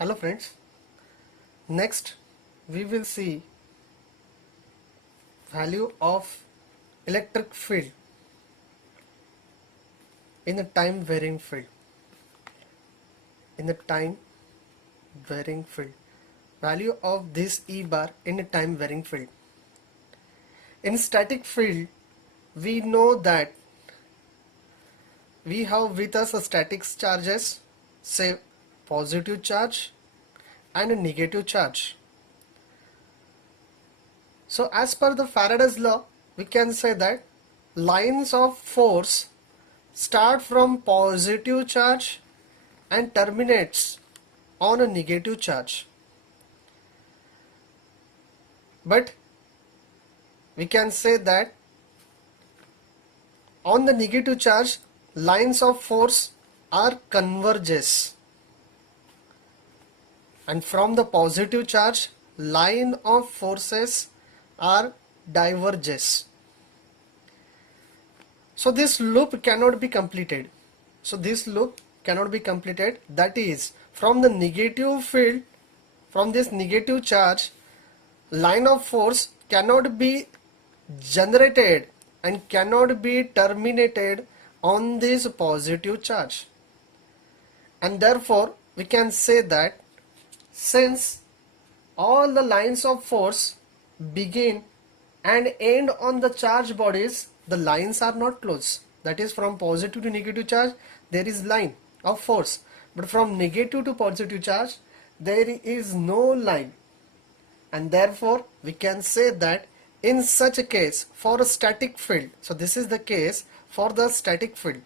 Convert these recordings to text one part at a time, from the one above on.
Hello friends, next we will see value of electric field in the time varying field. Value of this E bar in a time varying field. In static field, we know that we have with us a static charges, say positive charge and a negative charge. So as per the Faraday's law, we can say that lines of force start from positive charge and terminates on a negative charge. But we can say that on the negative charge, lines of force are converges, and from the positive charge, line of forces are diverges. So this loop cannot be completed. That is, from the negative field, from this negative charge, line of force cannot be generated and cannot be terminated on this positive charge. And therefore, we can say that since all the lines of force begin and end on the charge bodies, the lines are not closed. That is, from positive to negative charge, there is line of force. But from negative to positive charge, there is no line. And therefore, we can say that in such a case, for a static field, so this is the case for the static field.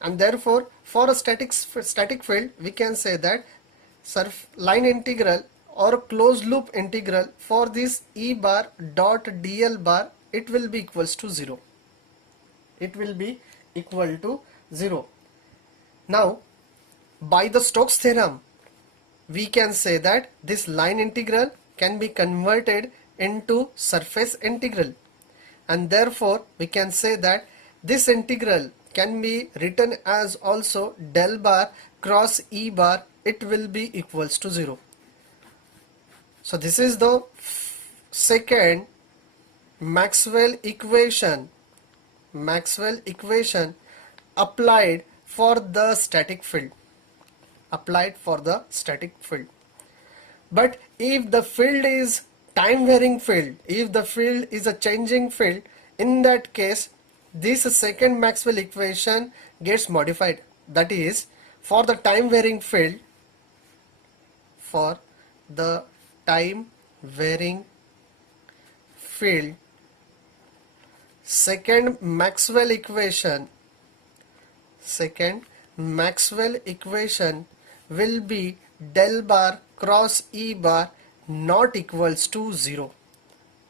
And therefore, for a static field, we can say that line integral or closed loop integral for this E bar dot dl bar, it will be equals to 0. Now, by the Stokes theorem, we can say that this line integral can be converted into surface integral, and therefore we can say that this integral can be written as also del bar cross E bar, it will be equals to 0. So this is the second Maxwell equation applied for the static field. But if the field is time varying field, if the field is a changing field, in that case this second Maxwell equation gets modified. That is, for the time varying field, second Maxwell equation will be del bar cross E bar not equals to 0.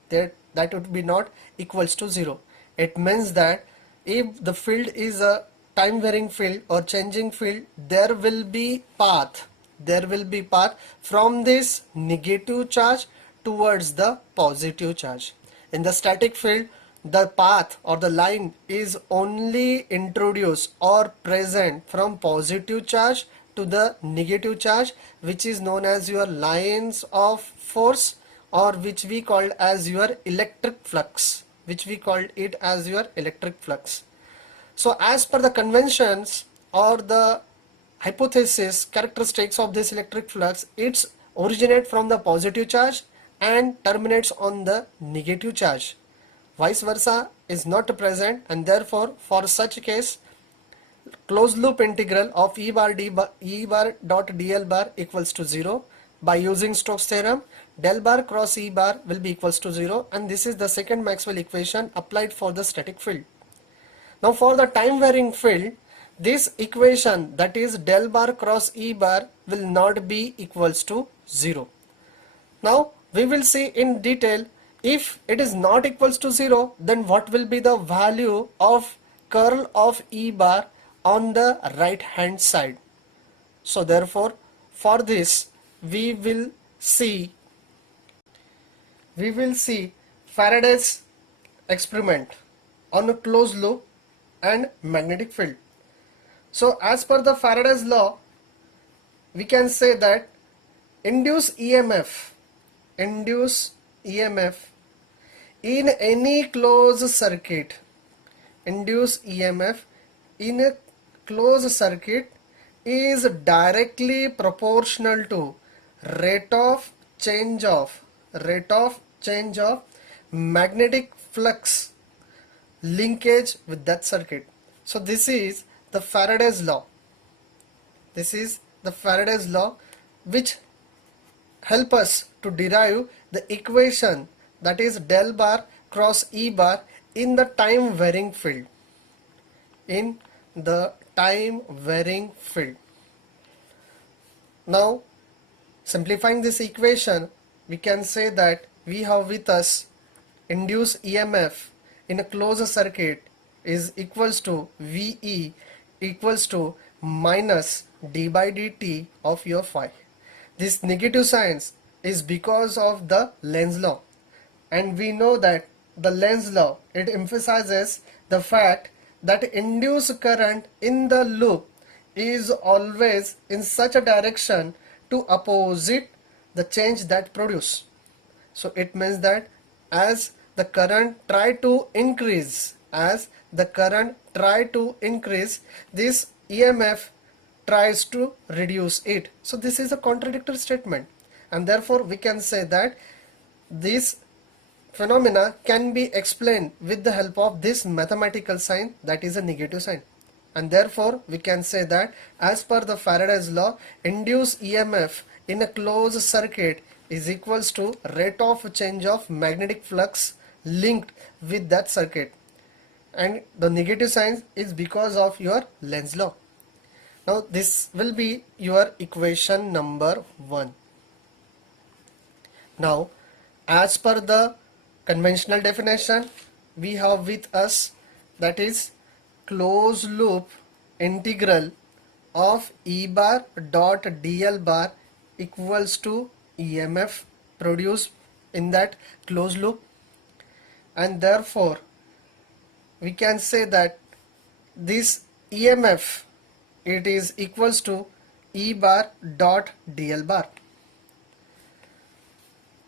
That would be not equals to 0. It means that if the field is a time varying field or changing field, there will be path from this negative charge towards the positive charge. In the static field, the path or the line is only introduced or present from positive charge to the negative charge, which is known as your lines of force, or which we called as your electric flux. So as per the conventions or the hypothesis characteristics of this electric flux, it's originate from the positive charge and terminates on the negative charge. Vice versa is not present, and therefore for such case, closed loop integral of E bar dot dl bar equals to 0. By using Stokes theorem, del bar cross E bar will be equals to 0, and this is the second Maxwell equation applied for the static field. Now for the time varying field, this equation, that is del bar cross E bar, will not be equals to 0. Now we will see in detail, if it is not equals to 0, then what will be the value of curl of E bar on the right hand side. So therefore, for this we will see Faraday's experiment on a closed loop and magnetic field. So as per the Faraday's law, we can say that induce EMF, induce EMF in any closed circuit, induce EMF in a closed circuit is directly proportional to rate of change of magnetic flux linkage with that circuit. So this is the Faraday's law. This is the Faraday's law which help us to derive the equation, that is del bar cross E bar in the time varying field. In the time varying field. Now simplifying this equation, we can say that we have with us induced EMF in a closed circuit is equals to VE equals to minus d by dt of your phi. This negative sign is because of the Lenz law, and we know that the Lenz law, it emphasizes the fact that induced current in the loop is always in such a direction to opposite the change that produce. So it means that as the current try to increase, this EMF tries to reduce it. So this is a contradictory statement, and therefore we can say that this phenomena can be explained with the help of this mathematical sign, that is a negative sign. And therefore we can say that as per the Faraday's law, induced EMF in a closed circuit is equals to rate of change of magnetic flux linked with that circuit, and the negative sign is because of your Lenz law. Now this will be your equation number 1. Now as per the conventional definition, we have with us, that is closed loop integral of E bar dot dl bar equals to EMF produced in that closed loop, and therefore we can say that this EMF, it is equals to E bar dot dl bar.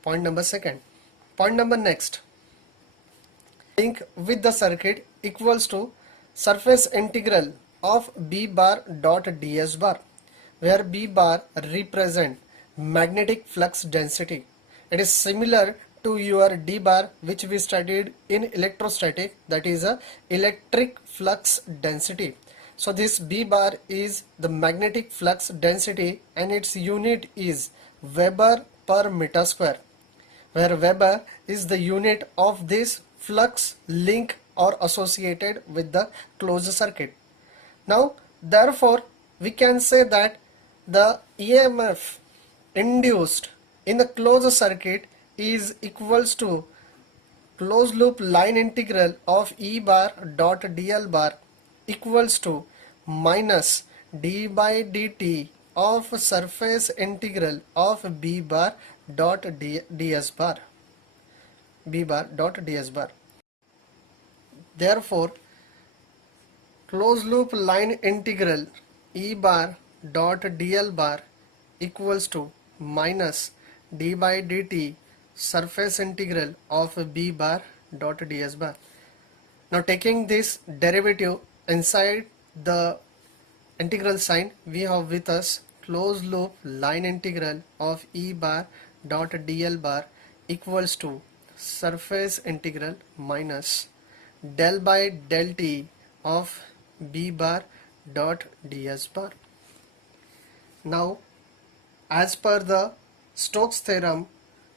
Point number second. Point number next, link with the circuit equals to surface integral of B bar dot ds bar, where B bar represent magnetic flux density. It is similar to your D bar which we studied in electrostatic, that is a electric flux density. So this B bar is the magnetic flux density, and its unit is Weber per meter square, where Weber is the unit of this flux link or associated with the closed circuit. Now therefore we can say that the EMF induced in the closed circuit is equals to closed loop line integral of E bar dot dl bar equals to minus d by dt of surface integral of B bar dot ds bar, B bar dot ds bar. Therefore closed loop line integral E bar dot dl bar equals to minus d by dt surface integral of B bar dot ds bar. Now taking this derivative inside the integral sign, we have with us closed loop line integral of E bar dot dl bar equals to surface integral minus del by del t of B bar dot ds bar. Now as per the Stokes theorem,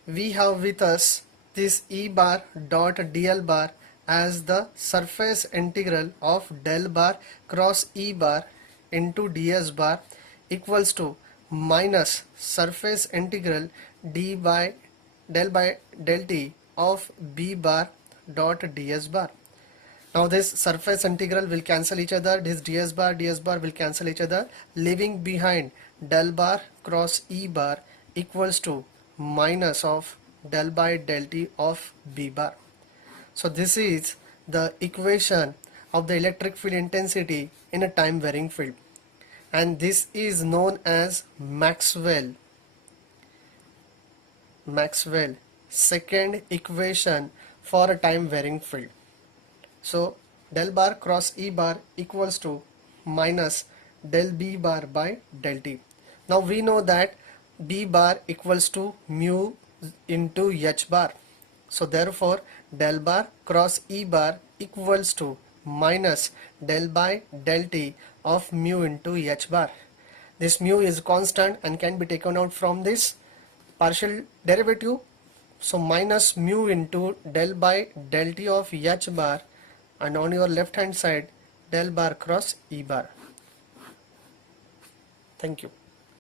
we have with us this E bar dot dl bar as the surface integral of del bar cross E bar into ds bar equals to minus surface integral d by del t of B bar dot ds bar. Now this surface integral will cancel each other, this ds bar will cancel each other, leaving behind del bar cross E bar equals to minus of del by del t of B bar. So this is the equation of the electric field intensity in a time varying field. and this is known as Maxwell second equation for a time varying field. So del bar cross E bar equals to minus del B bar by del T. Now we know that B bar equals to mu into H bar. So therefore del bar cross E bar equals to minus del by del T of mu into H bar. This mu is constant and can be taken out from this partial derivative. So minus mu into del by del T of H bar, and on your left hand side del bar cross E bar. Thank you.